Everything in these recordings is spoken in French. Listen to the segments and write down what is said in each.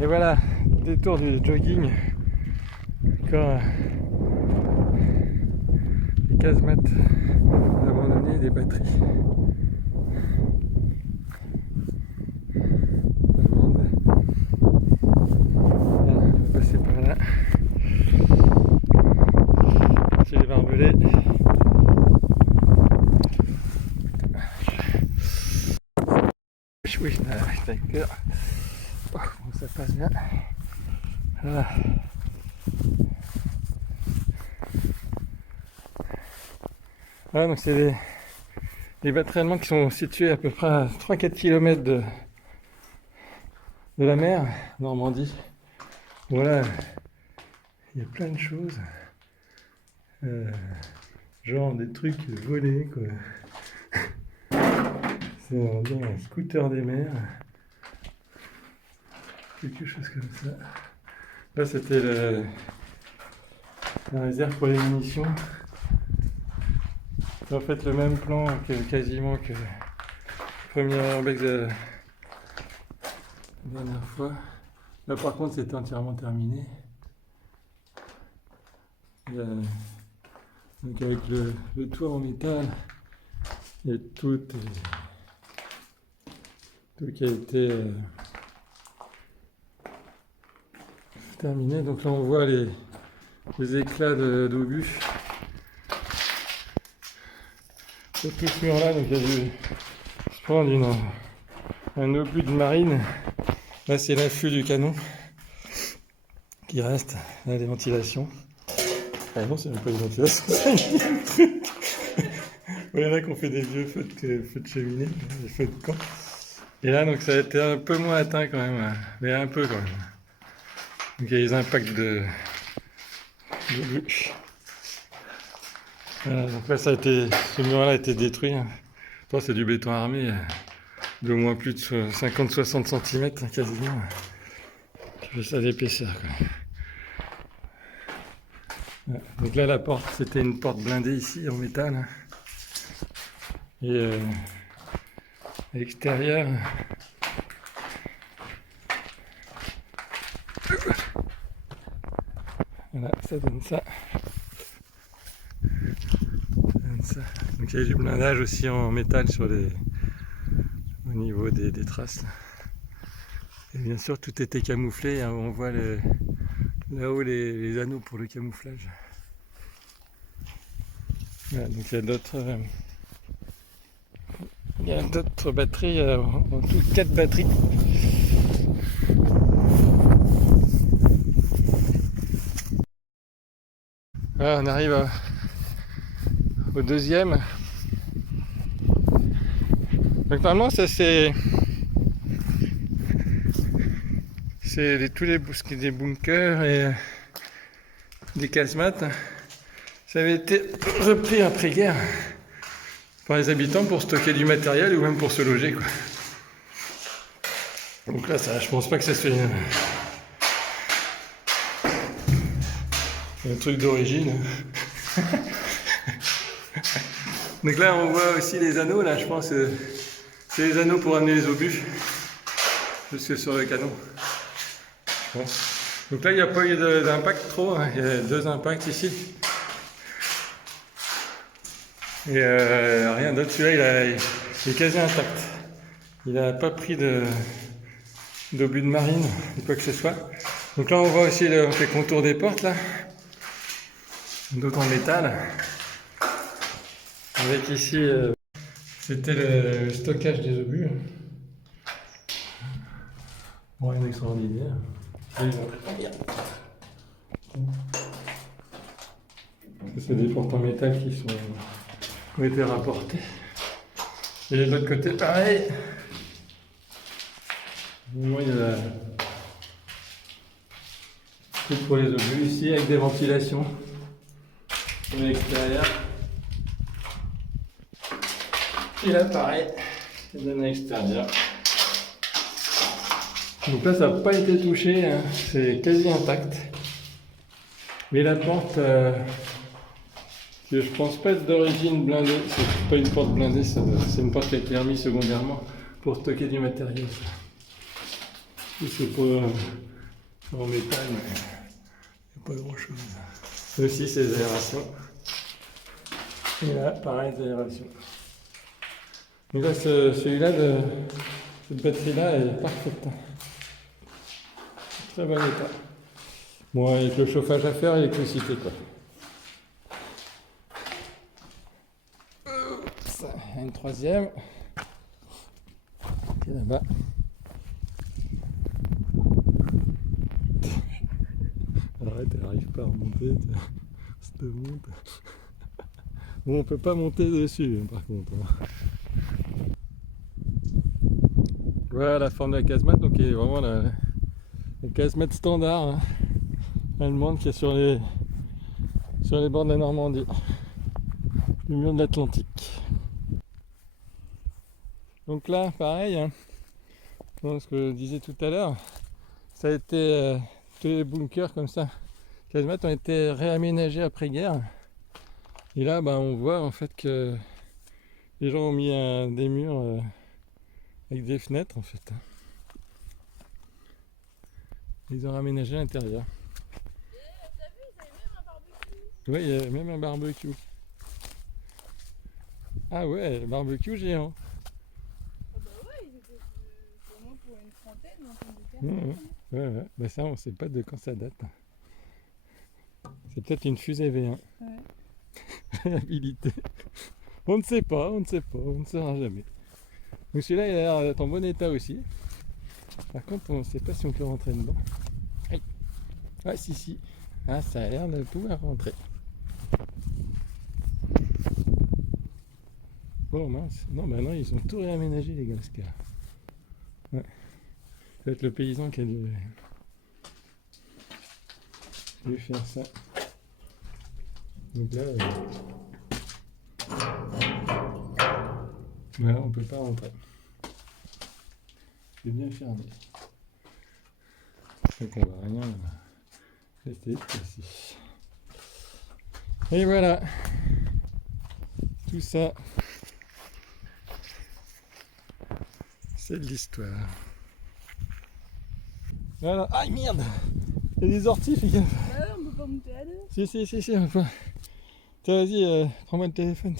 Et voilà, détour du jogging. Encore des casemates abandonnées, des batteries. Allemande. Voilà, on va passer par là. Chez les barbelés. Oui, d'accord. Oh, ça passe bien. Voilà. Voilà, donc c'est les batteries allemandes qui sont situées à peu près à 3-4 km de la mer, Normandie. Voilà, il y a plein de choses. Genre des trucs volés, quoi. C'est un scooter des mers. Quelque chose comme ça. Là, c'était la réserve pour les munitions. C'est en fait le même plan quasiment que le premier airbag de la dernière fois. Là, par contre, c'était entièrement terminé. Donc avec le toit en métal et tout qui a été terminé. Donc là on voit les éclats d'obus sur tout ce mur là. Donc il y a dû se prendre un obus de marine. Là c'est l'affût du canon qui reste. Là les ventilations. Ah non, c'est même pas une ventilation, c'est un truc. Il y en a qui ont fait des vieux feux de cheminée, des feux de camp. Et là, donc, ça a été un peu moins atteint quand même, mais un peu quand même. Donc, il y a les impacts de bûche. Voilà, donc là, ce mur-là a été détruit. Toi, c'est du béton armé, d'au moins plus de 50-60 cm quasiment. Je fais ça d'épaisseur, quoi. Ouais. Donc là, la porte, c'était une porte blindée ici en métal. Et à l'extérieur, voilà, ça donne ça. Donc il y a du blindage aussi en métal au niveau des traces. Là. Et bien sûr, tout était camouflé. Hein, on voit là-haut les anneaux pour le camouflage. Voilà, donc il y a d'autres batteries, en tout 4 batteries. Voilà, on arrive au deuxième. Donc normalement ça c'est tous des bunkers et des casemates. Ça avait été repris après-guerre par les habitants pour stocker du matériel ou même pour se loger, quoi. Donc là, je pense pas que ça soit un truc d'origine. Donc là, on voit aussi les anneaux. Là, je pense que c'est les anneaux pour amener les obus jusque sur le canon. Bon. Donc là, il n'y a pas eu d'impact trop. Hein. Il y a 2 impacts ici. Et rien d'autre. Celui-là, il est quasi intact. Il n'a pas pris d'obus de marine, ou quoi que ce soit. Donc là, on voit aussi les contours des portes, là. D'autres en métal. Avec ici, c'était le stockage des obus. Bon, rien d'extraordinaire. Ça, c'est des portes en métal qui ont été rapportées. Et de l'autre côté, pareil. Moi, il y a tout pour les obus ici, avec des ventilations à l'extérieur. Et là, pareil, ça donne à l'extérieur. Donc là, ça n'a pas été touché, hein. C'est quasi intact. Mais la porte, je pense pas être d'origine blindée. C'est pas une porte blindée, c'est une porte qui a été remise secondairement pour stocker du matériel. Tout c'est pas en métal, mais il n'y a pas grand chose. Là aussi c'est les aérations. Et là, pareil, les aérations. Donc là, celui-là, cette batterie-là, elle est parfaite. Très bon état. Bon, avec le chauffage à faire et l'électricité, quoi. Ça, une troisième. Qui est là-bas. Arrête, elle n'arrive pas à remonter. Ça te monte. Bon, on peut pas monter dessus, par contre. Voilà la forme de la casemate, donc qui est vraiment la casemate standard, hein, allemande, qui est sur les bords de la Normandie, du mur de l'Atlantique. Donc là, pareil, hein, donc ce que je disais tout à l'heure, ça a été tous les bunkers comme ça, casemates ont été réaménagés après-guerre. Et là, bah, on voit en fait que les gens ont mis des murs avec des fenêtres en fait. Ils ont raménagé l'intérieur. T'as vu, ils avaient même un barbecue. Oui, il y a même un barbecue. Ah ouais, le barbecue géant. Ah bah ouais, ils étaient au moins pour une trentaine, vingtaine de personnes. Ouais. Bah ça, on sait pas de quand ça date. C'est peut-être une fusée V1. Ouais. Réhabilitée. On ne sait pas, on ne saura jamais. Donc celui-là, il a l'air d'être en bon état aussi. Par contre, on ne sait pas si on peut rentrer dedans. Aïe. Ah si. Ah, ça a l'air de pouvoir rentrer. Oh mince. Non, bah non, ils ont tout réaménagé les gars, ce cas. Ouais. Ça va être le paysan qui a dû faire ça. Donc là, voilà, on peut pas rentrer. C'est bien fermé. Donc on va rien essayer de passer. Et voilà. Tout ça, c'est de l'histoire. Voilà. Aïe merde! Il y a des orties, fais gaffe. Ouais, on peut pas monter à deux. Si, on peut. Tiens, vas-y, prends-moi le téléphone.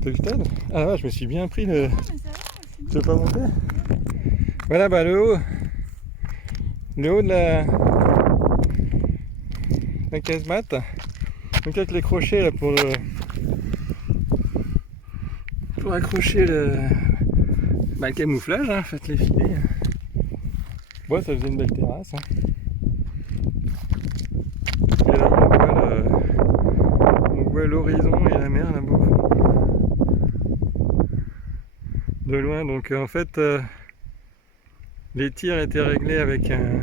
T'as vu que t'aides? Ah ouais, je me suis bien pris le... Non, mais ça va, c'est Tu veux pas monter? Voilà, bah le haut de la casemate. Donc avec les crochets là pour accrocher le camouflage, hein, faites les filets. Bon, ça faisait une belle terrasse. Hein. Et là on voit l'horizon et la mer là-bas au fond. De loin, donc en fait les tirs étaient réglés avec un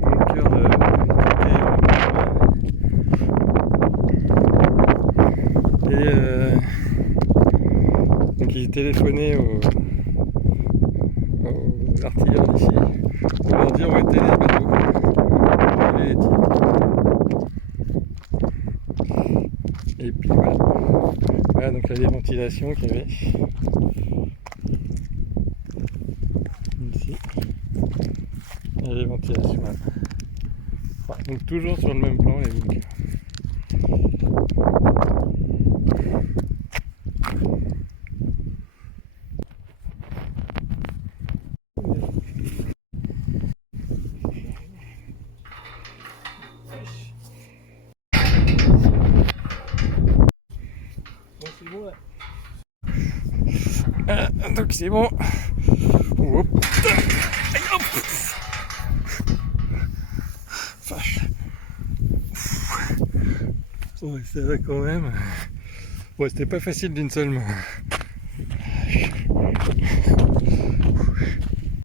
bunker donc ils téléphonaient aux artilleurs d'ici pour leur dire où étaient les bateaux pour les tirs. Et puis voilà, donc là les ventilations qu'il y avait ici. Il y a les ventilations là. Voilà, donc toujours sur le même plan les bunkers. Bon, c'est bon là. Donc c'est bon. Hop. Aïe, hop. Vache. Ouais, ça va quand même. Bon, c'était pas facile d'une seule main.